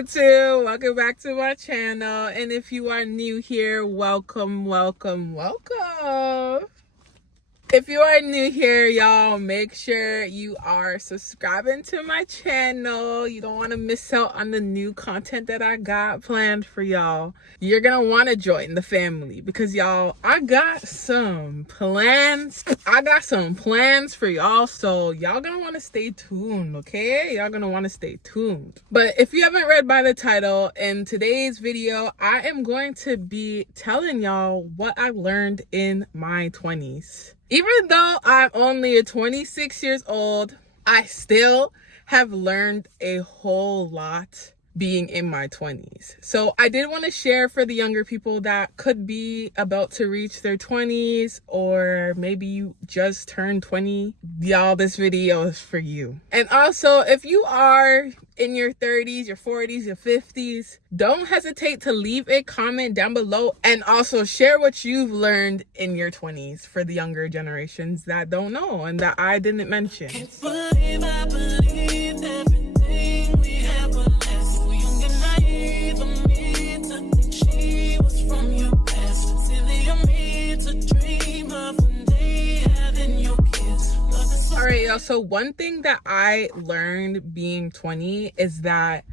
YouTube, welcome back to my channel. And if you are new here, welcome. If you are new here, y'all, make sure you are subscribing to my channel. You don't want to miss out on the new content that I got planned for y'all. You're gonna want to join the family because y'all, I got some plans. For y'all, so y'all gonna want to stay tuned, okay? Y'all gonna want to stay tuned. But if you haven't read by the title, in today's video, I am going to be telling y'all what I learned in my 20s. Even though I'm only 26 years old, I still have learned a whole lot being in my 20s. So I did want to share for the younger people that could be about to reach their 20s, or maybe you just turned 20. Y'all, this video is for you. And also, if you are in your 30s, your 40s, your 50s, don't hesitate to leave a comment down below and also share what you've learned in your 20s for the younger generations that don't know and that I didn't mention. I believe everything we have was less. So young and naive of me to think she was from your past. Silly of me to dream of one day having your kids. All right, y'all. So one thing that I learned being 20 is that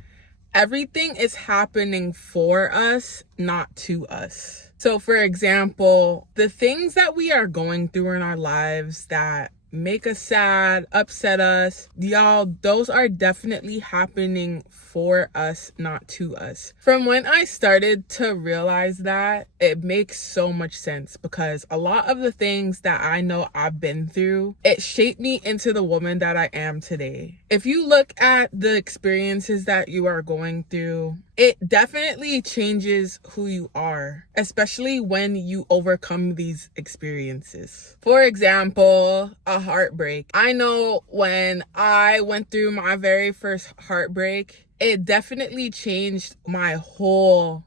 everything is happening for us, not to us. So for example, the things that we are going through in our lives that make us sad, upset us, y'all, those are definitely happening for us, not to us. From when I started to realize that, it makes so much sense because a lot of the things that I know I've been through, it shaped me into the woman that I am today. If you look at the experiences that you are going through, it definitely changes who you are, especially when you overcome these experiences. For example, a heartbreak. I know when I went through my very first heartbreak, it definitely changed my whole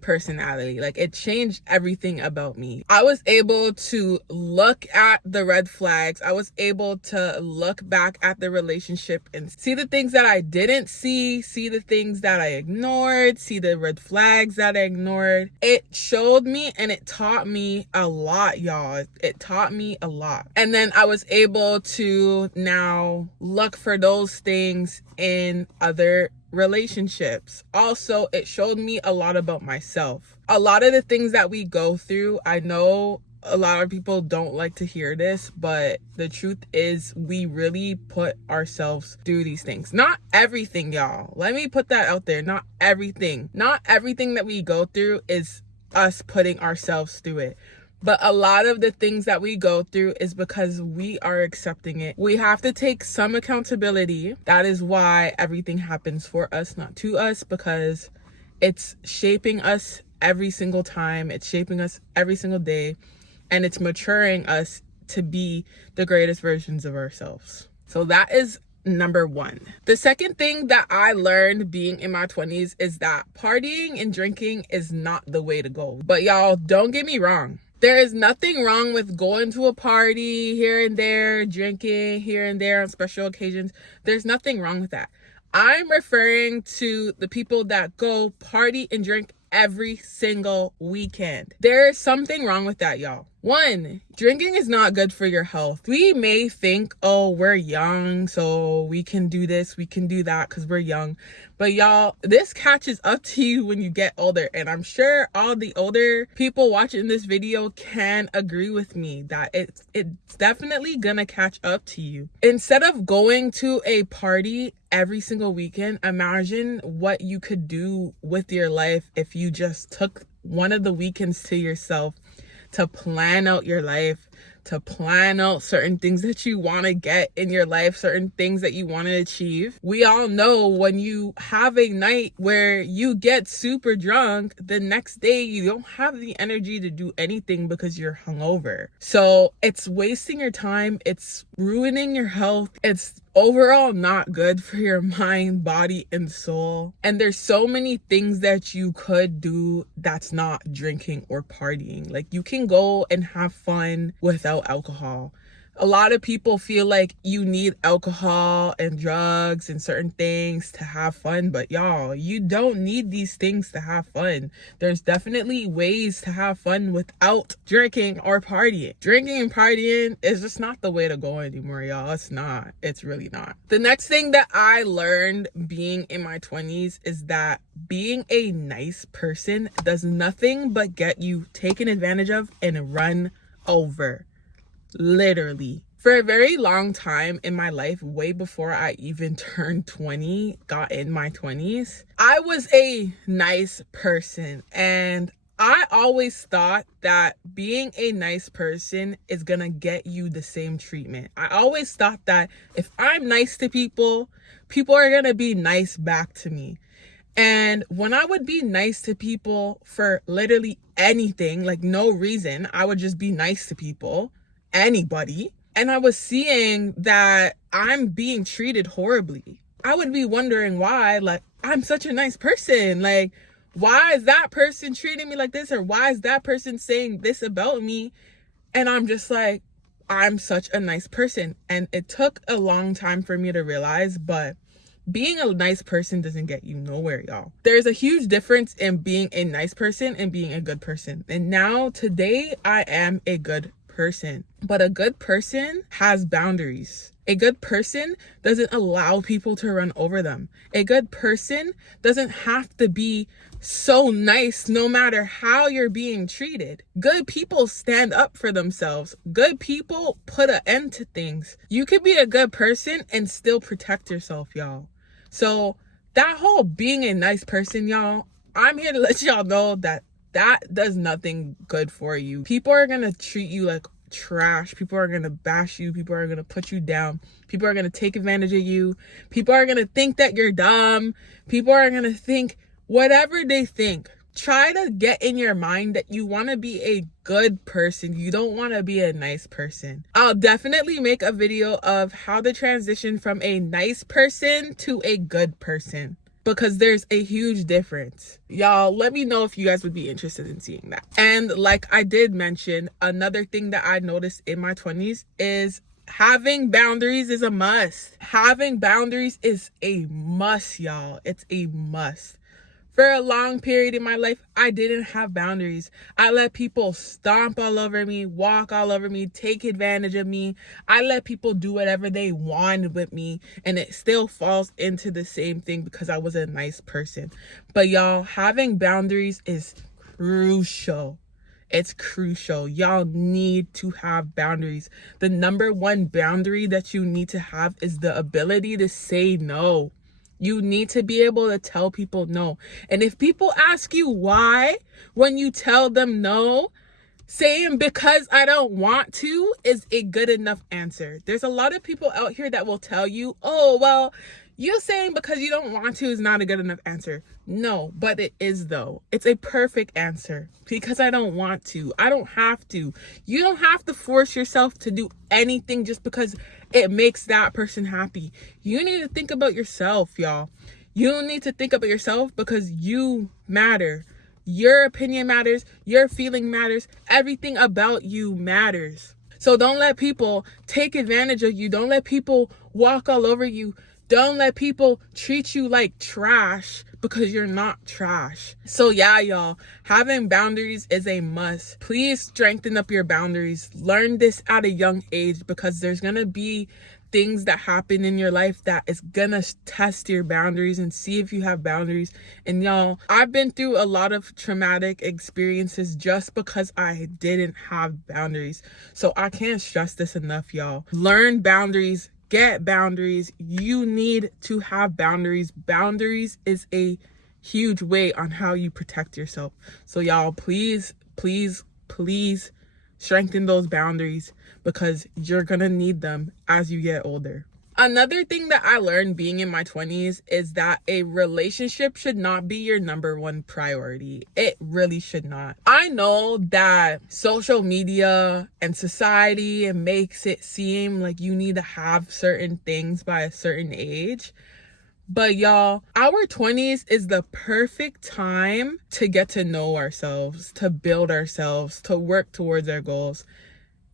personality. Like, it changed everything about me. I was able to look at the red flags. I was able to look back at the relationship and see the things that I didn't see the things that I ignored, see the red flags that I ignored. It showed me and it taught me a lot, y'all. It taught me a lot. And then I was able to now look for those things in other relationships. Also, it showed me a lot about myself. A lot of the things that we go through, I know a lot of people don't like to hear this, but the truth is we really put ourselves through these things. Not everything, y'all. Let me put that out there. Not everything that we go through is us putting ourselves through it. But a lot of the things that we go through is because we are accepting it. We have to take some accountability. That is why everything happens for us, not to us, because it's shaping us every single time. It's shaping us every single day. And it's maturing us to be the greatest versions of ourselves. So that is number one. The second thing that I learned being in my 20s is that partying and drinking is not the way to go. But y'all, don't get me wrong. There is nothing wrong with going to a party here and there, drinking here and there on special occasions. There's nothing wrong with that. I'm referring to the people that go party and drink every single weekend. There is something wrong with that, y'all. One, drinking is not good for your health. We may think, oh, we're young, so we can do this, we can do that because we're young. But y'all, this catches up to you when you get older. And I'm sure all the older people watching this video can agree with me that it's definitely gonna catch up to you. Instead of going to a party every single weekend, imagine what you could do with your life if you just took one of the weekends to yourself to plan out your life, to plan out certain things that you want to get in your life, certain things that you want to achieve. We all know when you have a night where you get super drunk, the next day you don't have the energy to do anything because you're hungover. So it's wasting your time, it's ruining your health, it's overall not good for your mind, body, and soul. And there's so many things that you could do that's not drinking or partying. Like, you can go and have fun without alcohol. A lot of people feel like you need alcohol and drugs and certain things to have fun, but y'all, you don't need these things to have fun. There's definitely ways to have fun without drinking or partying. Drinking and partying is just not the way to go anymore, y'all. It's not. It's really not. The next thing that I learned being in my 20s is that being a nice person does nothing but get you taken advantage of and run over. Literally. For a very long time in my life, way before I even turned 20, got in my 20s, I was a nice person. And I always thought that being a nice person is gonna get you the same treatment. I always thought that if I'm nice to people, people are gonna be nice back to me. And when I would be nice to people for literally anything, like no reason, I would just be nice to people, anybody, and I was seeing that I'm being treated horribly. I would be wondering why, like, I'm such a nice person. Like, why is that person treating me like this? Or why is that person saying this about me? And I'm just like, I'm such a nice person. And it took a long time for me to realize, but being a nice person doesn't get you nowhere, y'all. There's a huge difference in being a nice person and being a good person. And now today I am a good person, but a good person has boundaries. A good person doesn't allow people to run over them. A good person doesn't have to be so nice no matter how you're being treated. Good people stand up for themselves. Good people put an end to things. You could be a good person and still protect yourself, y'all. So that whole being a nice person, y'all, I'm here to let y'all know that does nothing good for you. People are gonna treat you like trash. People are gonna bash you. People are gonna put you down. People are gonna take advantage of you. People are gonna think that you're dumb. People are gonna think whatever they think. Try to get in your mind that you want to be a good person. You don't want to be a nice person. I'll definitely make a video of how to transition from a nice person to a good person, because there's a huge difference. Y'all, let me know if you guys would be interested in seeing that. And like I did mention, another thing that I noticed in my 20s is having boundaries is a must. Having boundaries is a must, y'all. It's a must. For a long period in my life, I didn't have boundaries. I let people stomp all over me, walk all over me, take advantage of me. I let people do whatever they wanted with me, and it still falls into the same thing because I was a nice person. But y'all, having boundaries is crucial. It's crucial. Y'all need to have boundaries. The number one boundary that you need to have is the ability to say no. You need to be able to tell people no. And if people ask you why, when you tell them no, saying because I don't want to is a good enough answer. There's a lot of people out here that will tell you, oh, well, you saying because you don't want to is not a good enough answer. No, but it is though. It's a perfect answer. Because I don't want to. I don't have to. You don't have to force yourself to do anything just because it makes that person happy. You need to think about yourself, y'all. You need to think about yourself because you matter. Your opinion matters. Your feeling matters. Everything about you matters. So don't let people take advantage of you. Don't let people walk all over you. Don't let people treat you like trash because you're not trash. So yeah, y'all, having boundaries is a must. Please strengthen up your boundaries. Learn this at a young age because there's gonna be things that happen in your life that is gonna test your boundaries and see if you have boundaries. And y'all, I've been through a lot of traumatic experiences just because I didn't have boundaries. So I can't stress this enough, y'all. Learn boundaries. Get boundaries. You need to have boundaries. Boundaries is a huge way on how you protect yourself. So y'all, please, please, please strengthen those boundaries because you're gonna need them as you get older. Another thing that I learned being in my 20s is that a relationship should not be your number one priority. It really should not. I know that social media and society makes it seem like you need to have certain things by a certain age. But y'all, our 20s is the perfect time to get to know ourselves, to build ourselves, to work towards our goals.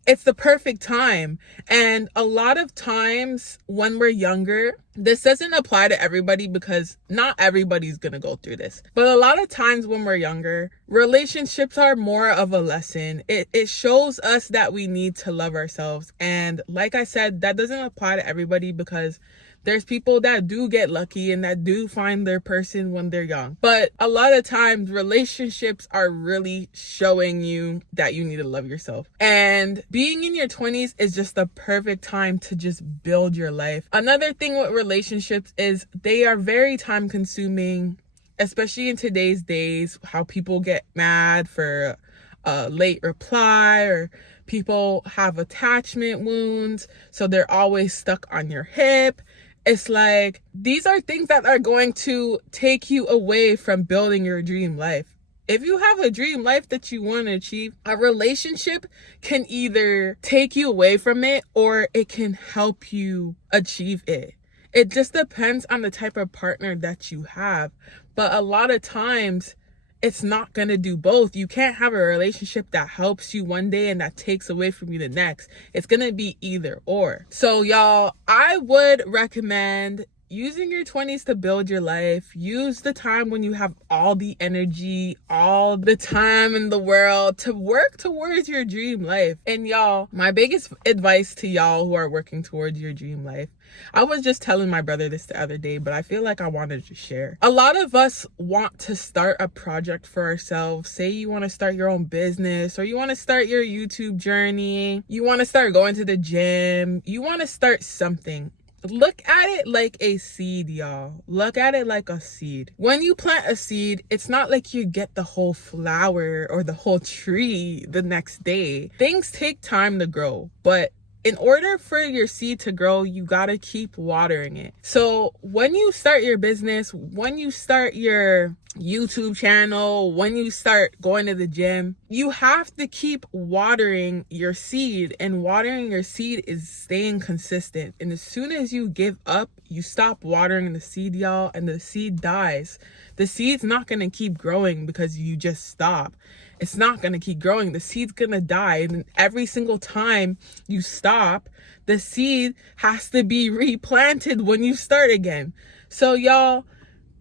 it's the perfect time. And a lot of times when we're younger, this doesn't apply to everybody because not everybody's gonna go through this. But a lot of times when we're younger, relationships are more of a lesson. It shows us that we need to love ourselves. And like I said, that doesn't apply to everybody because there's people that do get lucky and that do find their person when they're young. But a lot of times relationships are really showing you that you need to love yourself. And being in your 20s is just the perfect time to just build your life. Another thing with relationships is they are very time consuming, especially in today's days, how people get mad for a late reply, or people have attachment wounds, so they're always stuck on your hip. It's like, these are things that are going to take you away from building your dream life. If you have a dream life that you want to achieve, a relationship can either take you away from it or it can help you achieve it. It just depends on the type of partner that you have. But a lot of times, it's not going to do both. You can't have a relationship that helps you one day and that takes away from you the next. It's going to be either or. So y'all, I would recommend using your 20s to build your life. Use the time when you have all the energy, all the time in the world to work towards your dream life. And y'all, my biggest advice to y'all who are working towards your dream life, I was just telling my brother this the other day, but I feel like I wanted to share. A lot of us want to start a project for ourselves. Say you want to start your own business, or you want to start your YouTube journey. You want to start going to the gym. You want to start something. Look at it like a seed, y'all. Look at it like a seed. When you plant a seed, it's not like you get the whole flower or the whole tree the next day. Things take time to grow, but in order for your seed to grow, you gotta keep watering it. So when you start your business, when you start your YouTube channel, when you start going to the gym, you have to keep watering your seed. And watering your seed is staying consistent. And as soon as you give up, you stop watering the seed, y'all, and the seed dies. The seed's not gonna keep growing because you just stop. It's not going to keep growing. The seed's going to die. And every single time you stop, the seed has to be replanted when you start again. So y'all,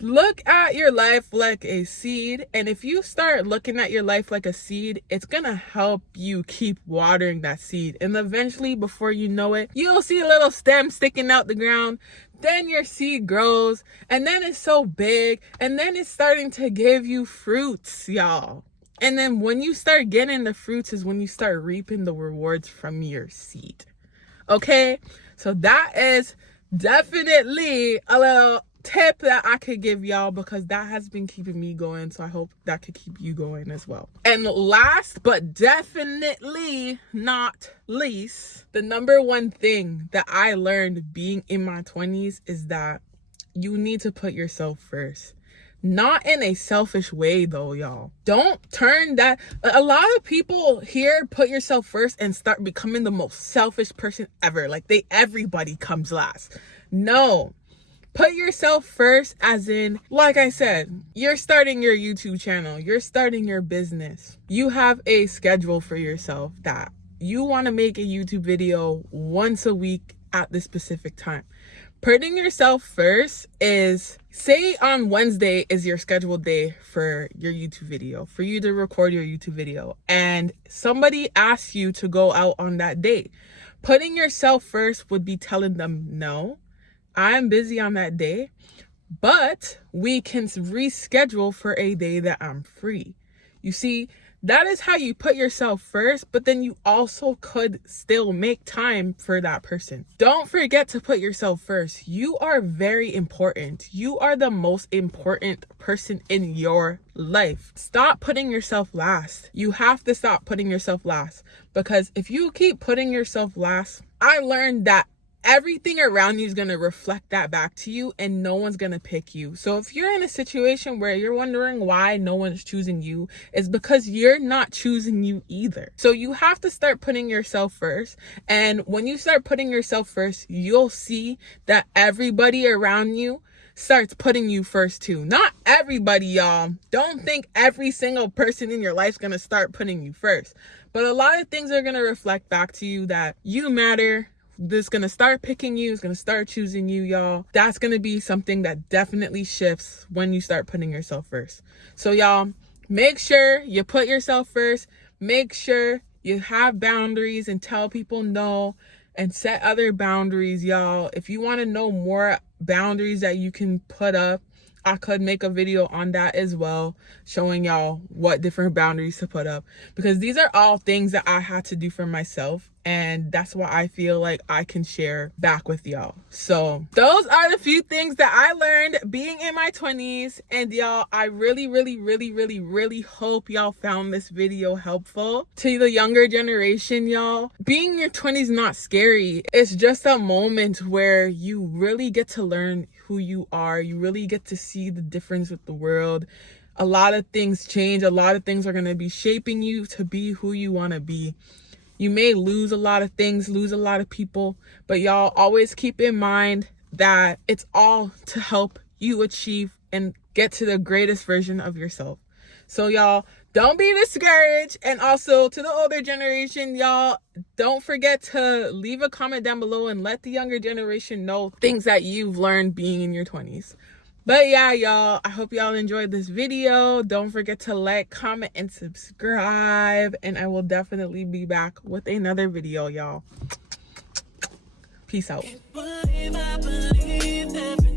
look at your life like a seed. And if you start looking at your life like a seed, it's going to help you keep watering that seed. And eventually, before you know it, you'll see a little stem sticking out the ground. Then your seed grows, and then it's so big, and then it's starting to give you fruits, y'all. And then when you start getting the fruits is when you start reaping the rewards from your seed. Okay? So that is definitely a little tip that I could give y'all, because that has been keeping me going. So I hope that could keep you going as well. And last but definitely not least, the number one thing that I learned being in my 20s is that you need to put yourself first. Not in a selfish way though, y'all. Don't turn that. A lot of people here put yourself first and start becoming the most selfish person ever. Like everybody comes last. No. Put yourself first, as in, like I said, you're starting your YouTube channel. You're starting your business. You have a schedule for yourself that you want to make a YouTube video once a week at this specific time. Putting yourself first is, say on Wednesday is your scheduled day for your YouTube video, for you to record your YouTube video, and somebody asks you to go out on that day. Putting yourself first would be telling them, no, I'm busy on that day, but we can reschedule for a day that I'm free. You see, that is how you put yourself first, but then you also could still make time for that person. Don't forget to put yourself first. You are very important. You are the most important person in your life. Stop putting yourself last. You have to stop putting yourself last, because if you keep putting yourself last, I learned that everything around you is going to reflect that back to you, and no one's going to pick you. So if you're in a situation where you're wondering why no one's choosing you, it's because you're not choosing you either. So you have to start putting yourself first. And when you start putting yourself first, you'll see that everybody around you starts putting you first too. Not everybody, y'all. Don't think every single person in your life is going to start putting you first. But a lot of things are going to reflect back to you that you matter. This going to start picking you. It's going to start choosing you, y'all. That's going to be something that definitely shifts when you start putting yourself first. So y'all, make sure you put yourself first. Make sure you have boundaries and tell people no and set other boundaries, y'all. If you want to know more boundaries that you can put up, I could make a video on that as well, showing y'all what different boundaries to put up, because these are all things that I had to do for myself, and that's why I feel like I can share back with y'all. So those are the few things that I learned being in my 20s, and y'all, I really hope y'all found this video helpful. To the younger generation, y'all, being in your 20s is not scary. It's just a moment where you really get to learn who you are. You really get to see the difference with the world. A lot of things change. A lot of things are going to be shaping you to be who you want to be. You may lose a lot of things, lose a lot of people, but y'all always keep in mind that it's all to help you achieve and get to the greatest version of yourself. So y'all, don't be discouraged. And also to the older generation, y'all, don't forget to leave a comment down below and let the younger generation know things that you've learned being in your 20s. But yeah, y'all, I hope y'all enjoyed this video. Don't forget to like, comment, and subscribe. And I will definitely be back with another video, y'all. Peace out. I believe